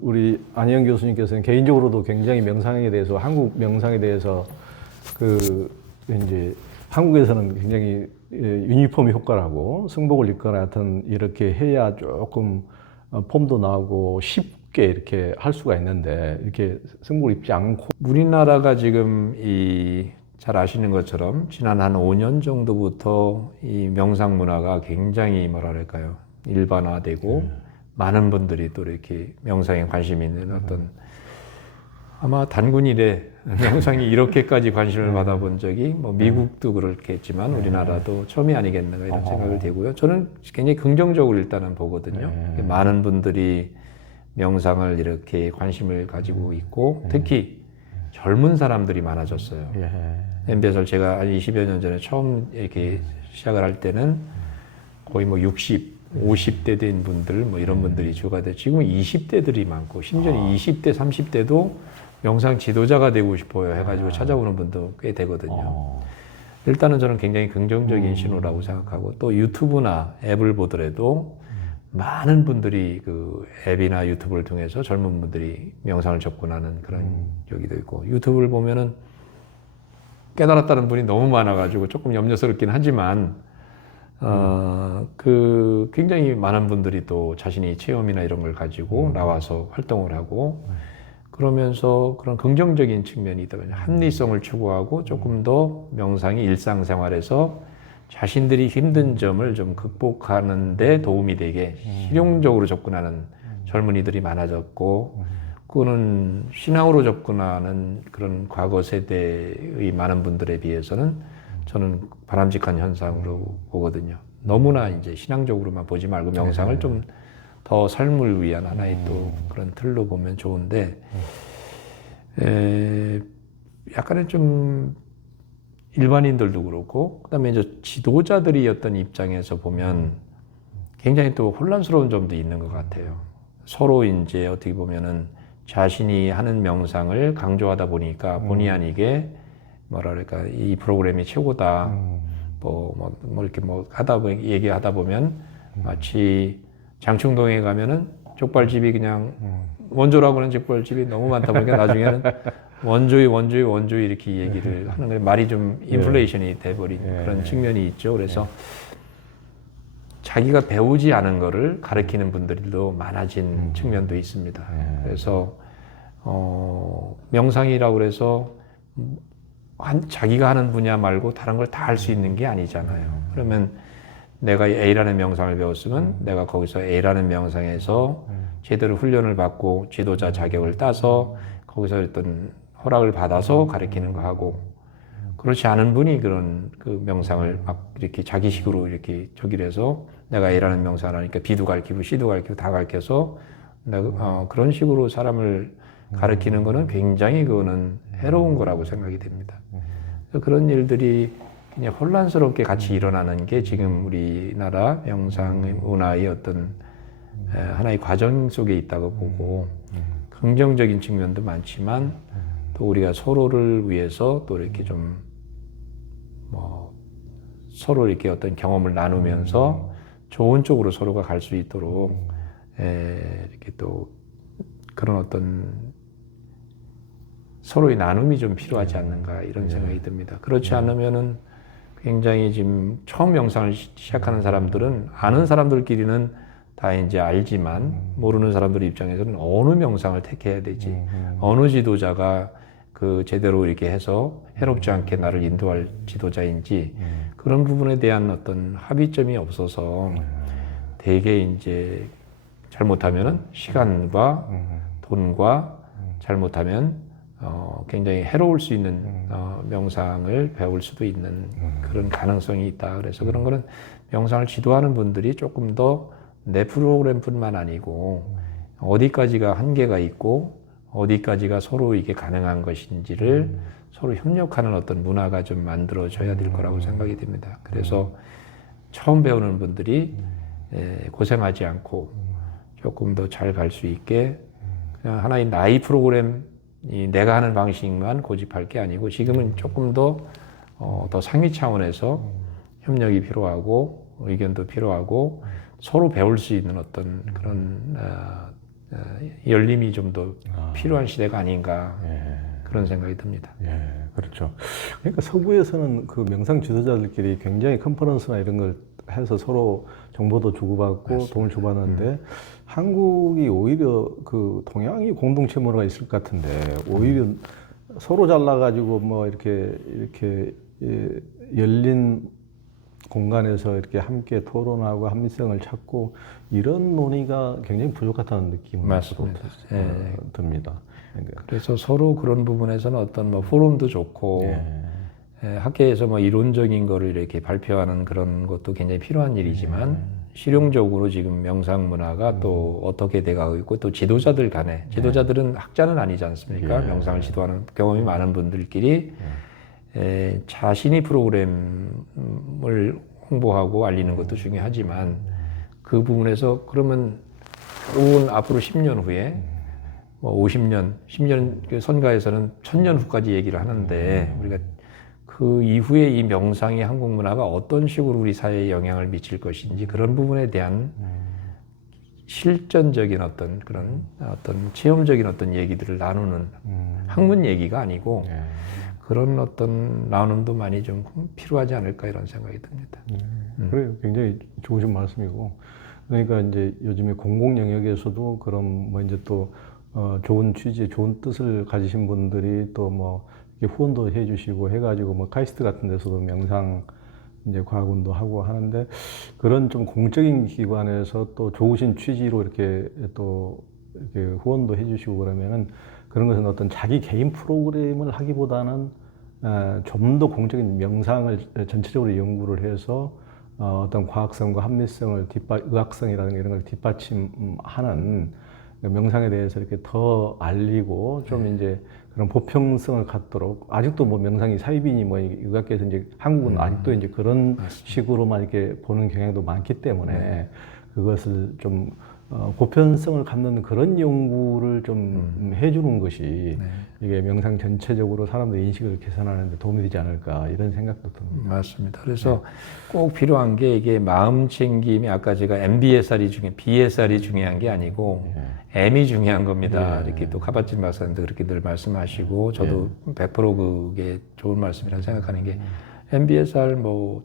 우리 안희영 교수님께서는 개인적으로도 굉장히 명상에 대해서, 한국 명상에 대해서 이제 한국에서는 굉장히 유니폼 효과라고 승복을 입거나 하여튼 이렇게 해야 조금 폼도 나오고 쉽게 이렇게 할 수가 있는데 이렇게 승복을 입지 않고. 우리나라가 지금 잘 아시는 것처럼 지난 한 5년 정도부터 이 명상 문화가 굉장히 뭐랄까요, 일반화되고 많은 분들이 또 이렇게 명상에 관심이 있는 어떤, 아마 단군 이래 명상이 이렇게까지 관심을 받아본 적이 뭐 미국도 그렇겠지만 우리나라도 처음이 아니겠는가 이런 생각을 되고요. 저는 굉장히 긍정적으로 일단은 보거든요. 많은 분들이 명상을 이렇게 관심을 가지고 있고 특히 젊은 사람들이 많아졌어요. MBS를 제가 한 20여 년 전에 처음 이렇게 시작을 할 때는 거의 뭐 60, 50대 된 분들 뭐 이런 분들이 주가 돼. 지금은 20대들이 많고 심지어 20대, 30대도 명상 지도자가 되고 싶어요 해가지고 찾아오는 분도 꽤 되거든요. 일단은 저는 굉장히 긍정적인 신호라고 생각하고, 또 유튜브나 앱을 보더라도 많은 분들이 그 앱이나 유튜브를 통해서 젊은 분들이 명상을 접근하는 그런 여기도 있고, 유튜브를 보면은 깨달았다는 분이 너무 많아가지고 조금 염려스럽긴 하지만 굉장히 많은 분들이 또 자신이 체험이나 이런 걸 가지고 나와서 활동을 하고 그러면서 그런 긍정적인 측면이 있다. 합리성을 추구하고 조금 더 명상이 일상생활에서 자신들이 힘든 점을 좀 극복하는 데 도움이 되게 실용적으로 접근하는 젊은이들이 많아졌고, 그거는 신앙으로 접근하는 그런 과거 세대의 많은 분들에 비해서는 저는 바람직한 현상으로 보거든요. 너무나 이제 신앙적으로만 보지 말고 명상을 좀 더 삶을 위한 하나의 또 그런 틀로 보면 좋은데, 약간은 좀 일반인들도 그렇고, 그다음에 이제 지도자들이 어떤 입장에서 보면 굉장히 또 혼란스러운 점도 있는 것 같아요. 서로 이제 어떻게 보면은 자신이 하는 명상을 강조하다 보니까 본의 아니게 뭐랄까 이 프로그램이 최고다. 뭐 이렇게 뭐 얘기하다 보면 마치 장충동에 가면은 족발집이 그냥 원조라고 하는 족발집이 너무 많다 보니까 나중에는 원조이 이렇게 얘기를 하는 거예요. 말이 좀 인플레이션이 돼버린 그런 측면이 있죠. 그래서 자기가 배우지 않은 거를 가르치는 분들도 많아진 측면도 있습니다. 그래서 명상이라고 그래서 자기가 하는 분야 말고 다른 걸 다 할 수 있는 게 아니잖아요. 그러면 내가 A라는 명상을 배웠으면 내가 거기서 A라는 명상에서 제대로 훈련을 받고 지도자 자격을 따서 거기서 어떤 허락을 받아서 가르치는 거 하고, 그렇지 않은 분이 그런 그 명상을 막 이렇게 자기식으로 이렇게 저기를 해서 내가 A라는 명상을 하니까 B도 가르치고 C도 가르치고 다 가르쳐서 그런 식으로 사람을 가르치는 거는 굉장히 그거는 해로운 거라고 생각이 됩니다. 그런 일들이 그냥 혼란스럽게 같이 일어나는 게 지금 우리나라 명상 문화의 어떤 하나의 과정 속에 있다고 보고, 긍정적인 측면도 많지만 또 우리가 서로를 위해서 또 이렇게 좀 뭐 서로 이렇게 어떤 경험을 나누면서 좋은 쪽으로 서로가 갈 수 있도록 이렇게 또 그런 어떤 서로의 나눔이 좀 필요하지 않는가 이런 생각이 듭니다. 그렇지 않으면은 굉장히 지금 처음 명상을 시작하는 사람들은 아는 사람들끼리는 다 이제 알지만 모르는 사람들 입장에서는 어느 명상을 택해야 되지, 어느 지도자가 그 제대로 이렇게 해서 해롭지 않게 나를 인도할 지도자인지 그런 부분에 대한 어떤 합의점이 없어서 되게 이제 잘못하면은 시간과 돈과 잘못하면 굉장히 해로울 수 있는 명상을 배울 수도 있는 그런 가능성이 있다. 그래서 그런 거는 명상을 지도하는 분들이 조금 더 내 프로그램뿐만 아니고 어디까지가 한계가 있고 어디까지가 서로 이게 가능한 것인지를 서로 협력하는 어떤 문화가 좀 만들어져야 될 거라고 생각이 됩니다. 그래서 처음 배우는 분들이 고생하지 않고 조금 더 잘 갈 수 있게 그냥 하나의 나이 프로그램 내가 하는 방식만 고집할 게 아니고 지금은 조금 더 상위 차원에서 협력이 필요하고 의견도 필요하고 서로 배울 수 있는 어떤 그런 열림이 좀 더 필요한 시대가 아닌가 그런 생각이 듭니다. 예, 그렇죠. 그러니까 서구에서는 그 명상 지도자들끼리 굉장히 컨퍼런스나 이런 걸 해서 서로 정보도 주고받고 도움을 주고받는데 한국이 오히려 그 동양이 공동체 문화가 있을 것 같은데 오히려 서로 잘라가지고 뭐 이렇게 열린 공간에서 이렇게 함께 토론하고 합리성을 찾고 이런 논의가 굉장히 부족하다는 느낌이 맞습니다. 듭니다. 그러니까. 그래서 서로 그런 부분에서는 어떤 뭐 포럼도 좋고 학계에서 뭐 이론적인 거를 이렇게 발표하는 그런 것도 굉장히 필요한 일이지만 실용적으로 지금 명상 문화가 또 어떻게 돼가고 있고 또 지도자들 간에 지도자들은 학자는 아니지 않습니까? 명상을 지도하는 경험이 많은 분들끼리 자신이 프로그램을 홍보하고 알리는 것도 중요하지만 그 부분에서 그러면 앞으로 10년 후에 뭐 50년, 10년 그 선가에서는 1000년 후까지 얘기를 하는데 우리가 그 이후에 이 명상이 한국 문화가 어떤 식으로 우리 사회에 영향을 미칠 것인지 그런 부분에 대한 실전적인 어떤 그런 어떤 체험적인 어떤 얘기들을 나누는 학문 얘기가 아니고 그런 어떤 나눔도 많이 좀 필요하지 않을까 이런 생각이 듭니다. 그래요. 굉장히 좋으신 말씀이고. 그러니까 이제 요즘에 공공 영역에서도 그런 뭐 이제 또 좋은 취지, 좋은 뜻을 가지신 분들이 또 뭐 후원도 해주시고 해가지고 뭐 카이스트 같은 데서도 명상 이제 과학운도 하고 하는데 그런 좀 공적인 기관에서 또 좋으신 취지로 이렇게 또 이렇게 후원도 해주시고 그러면은 그런 것은 어떤 자기 개인 프로그램을 하기보다는 좀 더 공적인 명상을 전체적으로 연구를 해서 어떤 과학성과 합리성을 의학성이라든가 이런 걸 뒷받침하는 명상에 대해서 이렇게 더 알리고 좀 이제 그런 보평성을 갖도록 아직도 뭐 명상이 사이비니 뭐 의학계에서 이제 한국은 아직도 이제 그런 식으로만 이렇게 보는 경향도 많기 때문에 그것을 좀 보편성을 갖는 그런 연구를 좀 해주는 것이 이게 명상 전체적으로 사람들의 인식을 개선하는 데 도움이 되지 않을까 이런 생각도 듭니다. 맞습니다. 그래서 꼭 필요한 게 이게 마음 챙김이 아까 제가 MBSR이 BSR이 중요한 게 아니고 M이 중요한 겁니다. 이렇게 또 카바진 박사님도 그렇게 늘 말씀하시고 저도 100% 그게 좋은 말씀이라고 생각하는 게 MBSR 뭐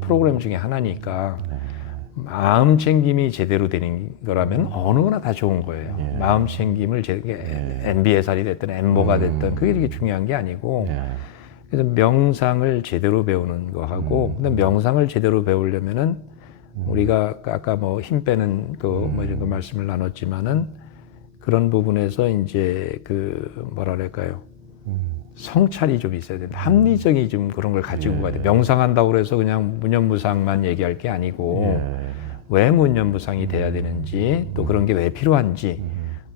프로그램 중에 하나니까 마음 챙김이 제대로 되는 거라면 어느 거나 다 좋은 거예요. 마음 챙김을 MBSR이 됐든 엠보가 됐든 그게 되게 중요한 게 아니고 그래서 명상을 제대로 배우는 거하고 근데 명상을 제대로 배우려면은 우리가 아까 뭐 힘 빼는 그 뭐 이런 거 말씀을 나눴지만은 그런 부분에서 이제 그 뭐라 그럴까요? 성찰이 좀 있어야 된다. 합리적이 좀 그런 걸 가지고 가야 돼. 명상한다고 그래서 그냥 무념무상만 얘기할 게 아니고 왜 무념무상이 돼야 되는지 또 그런 게 왜 필요한지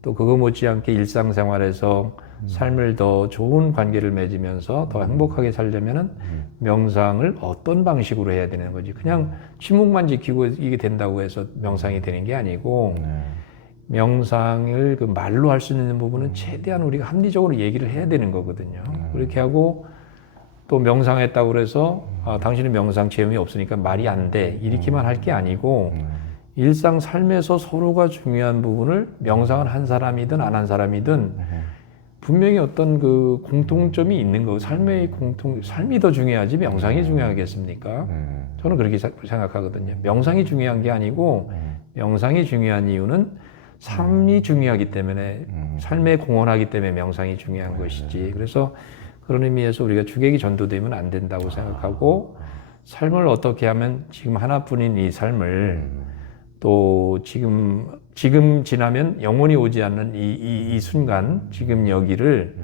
또 그거 못지않게 일상생활에서 삶을 더 좋은 관계를 맺으면서 더 행복하게 살려면은 명상을 어떤 방식으로 해야 되는 건지 그냥 침묵만 지키고 이게 된다고 해서 명상이 되는 게 아니고 명상을 그 말로 할 수 있는 부분은 최대한 우리가 합리적으로 얘기를 해야 되는 거거든요. 그렇게 하고 또 명상했다고 그래서 당신은 명상 체험이 없으니까 말이 안 돼. 이렇게만 할 게 아니고 일상 삶에서 서로가 중요한 부분을 명상을 한 사람이든 안 한 사람이든 분명히 어떤 그 공통점이 있는 거. 삶이 더 중요하지 명상이 중요하겠습니까? 저는 그렇게 생각하거든요. 명상이 중요한 게 아니고 명상이 중요한 이유는 삶이 중요하기 때문에 삶에 공헌하기 때문에 명상이 중요한 것이지. 그래서 그런 의미에서 우리가 주객이 전도되면 안 된다고 생각하고 삶을 어떻게 하면 지금 하나뿐인 이 삶을 또 지금 지나면 영원히 오지 않는 이 순간 지금 여기를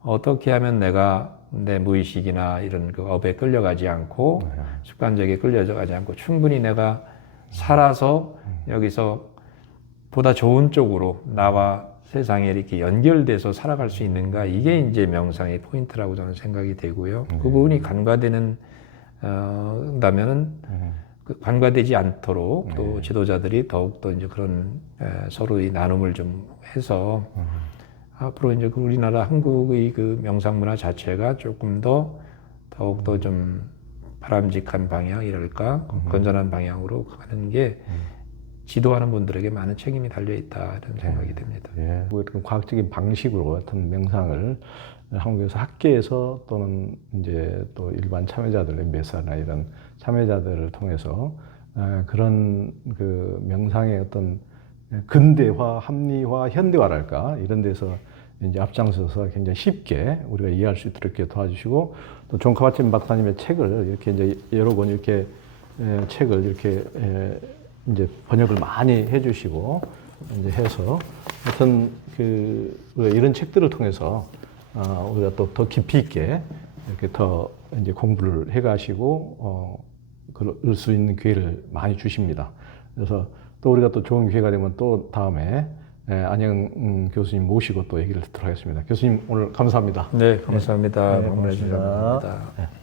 어떻게 하면 내가 내 무의식이나 이런 그 업에 끌려가지 않고 습관적에 끌려가지 않고 충분히 내가 살아서 여기서 보다 좋은 쪽으로 나와 세상에 이렇게 연결돼서 살아갈 수 있는가 이게 이제 명상의 포인트라고 저는 생각이 되고요. 그 부분이 간과되는 다면은 간과되지 않도록 또 지도자들이 더욱더 이제 그런 서로의 나눔을 좀 해서 앞으로 이제 우리나라 한국의 그 명상 문화 자체가 조금 더욱더 좀 바람직한 방향이랄까 건전한 방향으로 가는 게 지도하는 분들에게 많은 책임이 달려 있다 이런 생각이 듭니다. 예, 이런 과학적인 방식으로 어떤 명상을 한국에서 학계에서 또는 이제 또 일반 참여자들, MBS나 이런 참여자들을 통해서 그런 그 명상의 어떤 근대화, 합리화, 현대화랄까 이런 데서 이제 앞장서서 굉장히 쉽게 우리가 이해할 수 있도록 이렇게 도와주시고 또 존 카bat-zinn 박사님의 책을 이렇게 이제 여러 권 이렇게 책을 이렇게 이제 번역을 많이 해주시고 이제 해서 하여튼 그 우리가 이런 책들을 통해서 우리가 또 더 깊이 있게 이렇게 더 이제 공부를 해가시고 그럴 수 있는 기회를 많이 주십니다. 그래서 또 우리가 또 좋은 기회가 되면 또 다음에 안영 교수님 모시고 또 얘기를 듣도록 하겠습니다. 교수님 오늘 감사합니다. 네, 감사합니다. 네, 방문해 주셔서 고맙습니다. 감사합니다. 네.